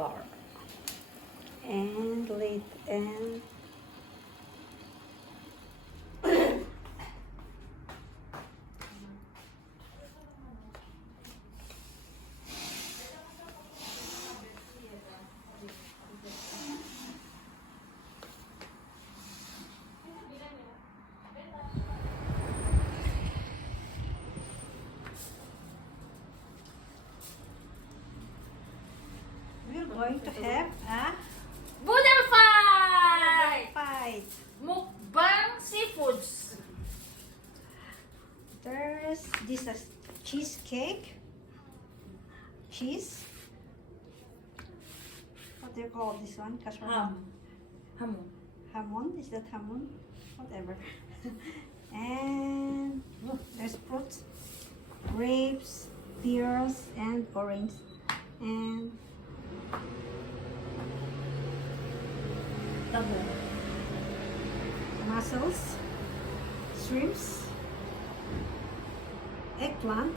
flour and late and we're going to have a Boodle fight! fight. Mukbang seafoods. There's this is cheesecake. Cheese. What do you call this one? Ham. Hamon. Hamon? Is that hamon? Whatever. And there's fruits, grapes, pears, and orange. And Tabo. mussels, shrimps, eggplant,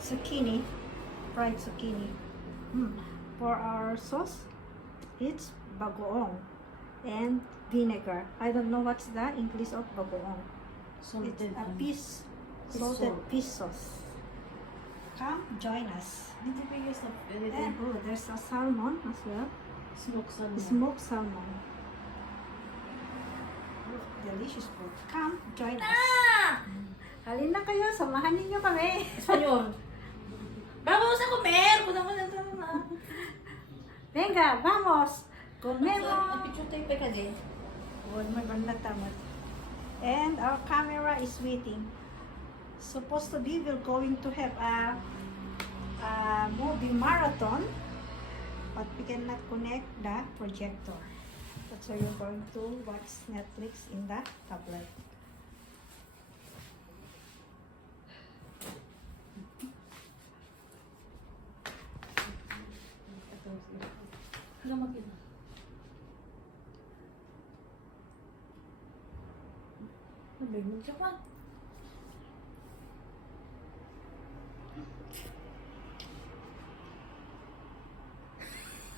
zucchini, fried zucchini. For our sauce, it's bagoong and vinegar. I don't know what's the English of bagoong. It's a piece, salted fish sauce. Come join us. Did you use the And oh, there's a salmon as well. smoked salmon? Smoked salmon. Oh, delicious food. Come join us. Ah! Halina kayo, samahan ninyo kami. Espanyol. Vamos a comer! Punta mo na ito na. Venga, vamos. Comemos. Picture tayo pa ka din. Huwag magbanlatamot. And our camera is waiting. Supposed to be, we're going to have a movie marathon, but we cannot connect the projector. That's why we're going to watch Netflix in the tablet. Ano makita? Ano ba yung japan?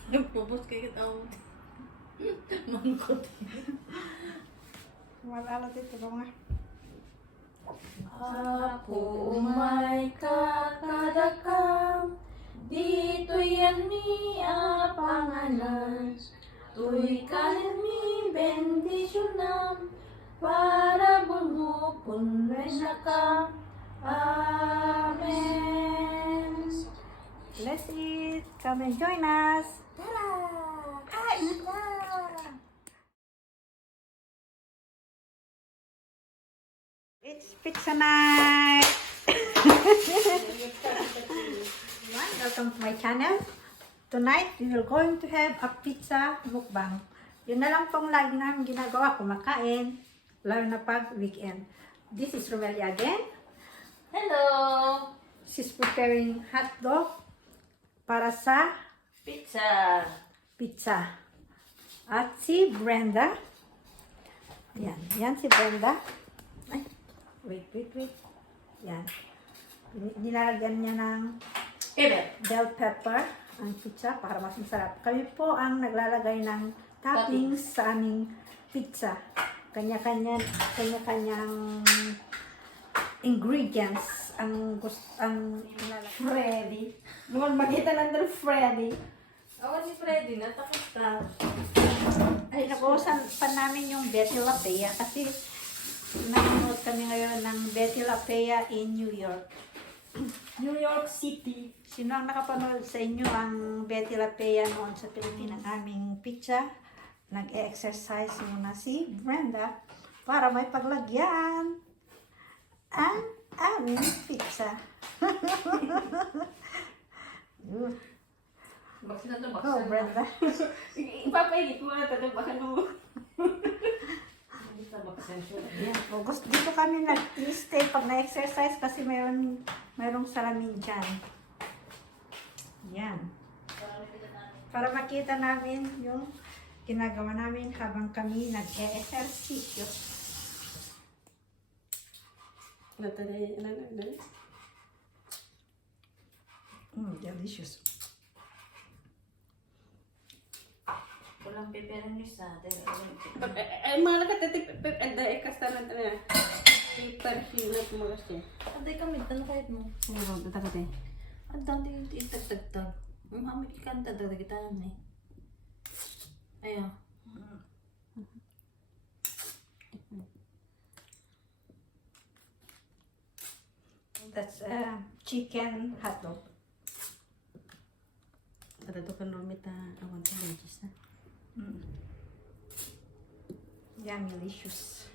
Nagpapos kayo tao. Mangkot. Malalat ito ba nga? Ako may kakadakam, dito yan ni pangalan. Tuy kalit mi bendisyonam, para bumupun ka. Amen. Let's eat. Come and join us. Tara! Kain na! It's pizza night. Welcome to my channel. Tonight, we are going to have a pizza mukbang. Yun na lang pong lagi namin ginagawa, kumakain, lalo na pag weekend. This is Romelia again. Hello! She's preparing hot dog para sa Pizza! pizza. At si Brenda. Yan si Brenda. Ay, wait. Yan. Nilalagyan niya ng bell pepper ang pizza para mas masarap. Kami po ang naglalagay ng toppings sa aming pizza. Kanya-kanyang ingredients ang Freddy. Noon makita lang ng Freddy. Ako si Freddy, natakot ka. Ay, nakuusan pa namin yung Betty La Fea kasi nanonood kami ngayon ng Betty La Fea in New York. New York City. Sino ang nakapanood sa inyo ang Betty La Fea noon sa Pilipinas? Ang aming pizza. Nag-exercise muna si Brenda para may paglagyan ang aming pizza. Baksin na ito, Oh, baksin na. Brenda. Ipapainit mo na ito, baka mo. Hindi sa baksin siya. Yan. O, dito kami nag-stay pag na-exercise kasi mayroong salamin dyan. Yan. Para makita namin yung ginagawa namin habang kami nag-e-ehersisyo. Delicious. Walang peperonis sa atin. Ay, mga nakatatip, ada ikastaran na. Paper, sinat mo kasi. Aday kami, tanong kahit mo. Ano ba, tatakate? Ang dami yung itagtagtag. Mami, ikanta dadagitan eh. Ayaw. That's chicken hot dog. Patatukan rumit awan sa legis na. Mm. Yummy-licious.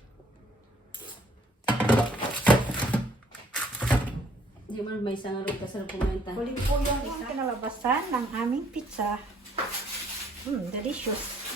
Hindi mo may isang arot ka sa kumenta. Huli po yung kinalabasan ng aming pizza. Delicious.